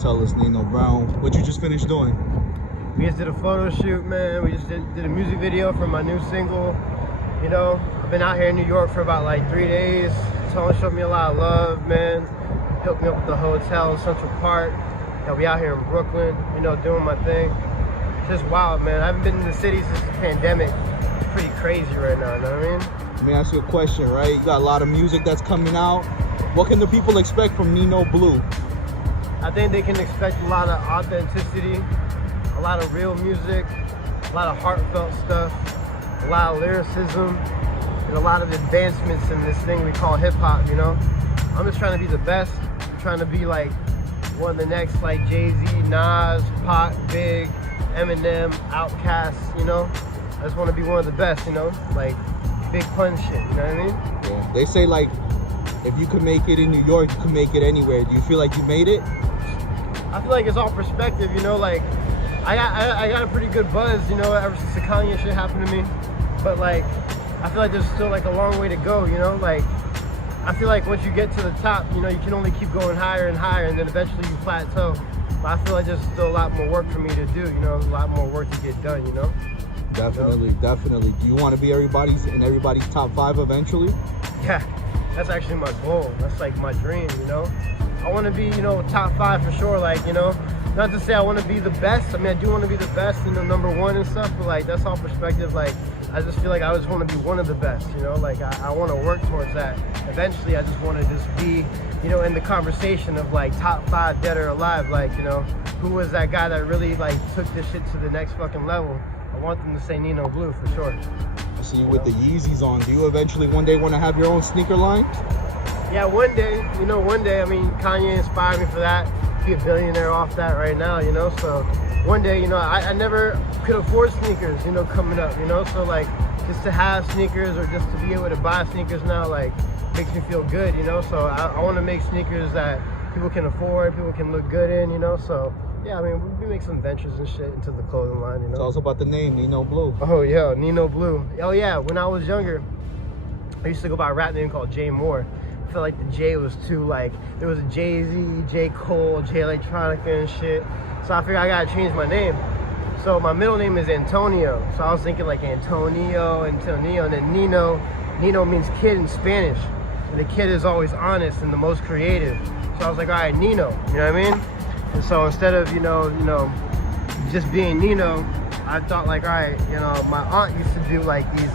Tell us, Nino Brown, what you just finished doing? We just did a photo shoot, man. We just did a music video for my new single. You know, I've been out here in New York for about like 3 days. Tone showed me a lot of love, man. Hooked me up with the hotel in Central Park. I'll be out here in Brooklyn, you know, doing my thing. It's just wild, man. I haven't been in the city since the pandemic. It's pretty crazy right now, you know what I mean? Let me ask you a question, right? You got a lot of music that's coming out. What can the people expect from Nino Blu? I think they can expect a lot of authenticity, a lot of real music, a lot of heartfelt stuff, a lot of lyricism, and a lot of advancements in this thing we call hip-hop, you know? I'm just trying to be the best. I'm trying to be like one of the next like Jay-Z, Nas, Pac, Big, Eminem, Outkast, you know? I just want to be one of the best, you know? Like big pun shit, you know what I mean? Yeah. They say like, if you could make it in New York, you can make it anywhere. Do you feel like you made it? I feel like it's all perspective, you know, like I got a pretty good buzz, you know, ever since the Kanye shit happened to me. But like, I feel like there's still like a long way to go, you know, like I feel like once you get to the top, you know, you can only keep going higher and higher, and then eventually you plateau. But I feel like there's still a lot more work for me to do, you know, a lot more work to get done, you know? Definitely, you know? Definitely. Do you want to be in everybody's top 5 eventually? Yeah, that's actually my goal. That's like my dream, you know? I want to be, you know, top 5 for sure, like, you know, not to say I want to be the best. I mean, I do want to be the best and the #1 and stuff, but like, that's all perspective. Like, I just feel like I just want to be one of the best, you know, like I want to work towards that. Eventually, I just want to just be, you know, in the conversation of like top 5 dead or alive, like, you know, who was that guy that really like took this shit to the next fucking level? I want them to say Nino Blu for sure. I see you with the Yeezys on. Do you eventually one day want to have your own sneaker line? Yeah, one day, you know, one day. I mean, Kanye inspired me for that. Be a billionaire off that right now, you know, so one day, you know, I never could afford sneakers, you know, coming up, you know, so like just to have sneakers or just to be able to buy sneakers now, like makes me feel good, you know, so I want to make sneakers that people can afford, people can look good in, you know, so yeah, I mean, we make some ventures and shit into the clothing line, you know. Tell us about the name, Nino Blu. Oh yeah, Nino Blu. Oh yeah, when I was younger, I used to go by a rap name called Jay Moore. I felt like the J was too, like, there was a Jay-Z, J. Cole, J Electronica and shit. So I figured I gotta change my name. So my middle name is Antonio. So I was thinking like Antonio, and then Nino. Nino means kid in Spanish. And the kid is always honest and the most creative. So I was like, all right, Nino, you know what I mean? And so instead of, you know, just being Nino, I thought like, all right, you know, my aunt used to do like these,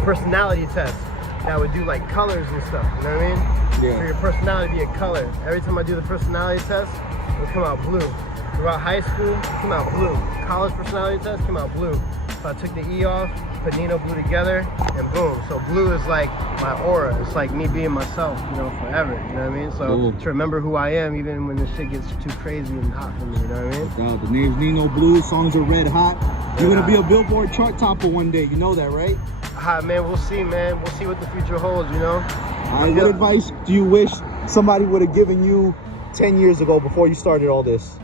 personality tests that would do like colors and stuff, you know what I mean? Yeah. For your personality to be a color. Every time I do the personality test, it would come out blue. Throughout high school, it came out blue. College personality test came out blue. So I took the E off, put Nino Blu together, and boom. So blue is like my aura. It's like me being myself, you know, forever, you know what I mean? So to remember who I am, even when the shit gets too crazy and hot for me, you know what I mean? The name's Nino Blu, songs are red hot. You're gonna be a Billboard chart topper one day, you know that, right? Man, we'll see, man. We'll see what the future holds, you know? All right, what advice do you wish somebody would have given you 10 years ago before you started all this?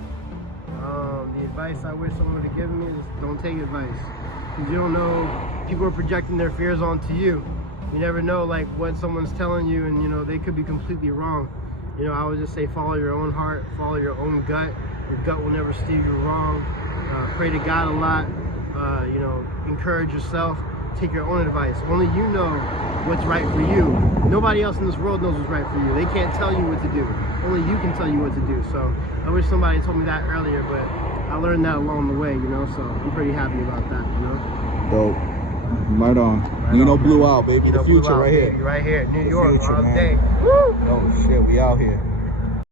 The advice I wish someone would have given me is don't take advice. Because you don't know, people are projecting their fears onto you. You never know, like, what someone's telling you, and, you know, they could be completely wrong. You know, I would just say follow your own heart, follow your own gut. Your gut will never steer you wrong. Pray to God a lot. You know, encourage yourself. Take your own advice. Only you know what's right for you. Nobody else in this world knows what's right for you. They can't tell you what to do. Only you can tell you what to do. So I wish somebody told me that earlier, but I learned that along the way, you know, so I'm pretty happy about that, you know. Dope. Right on. Nino Blu out, baby. The future right here. Right here. New York all day. Woo! Oh shit, we out here.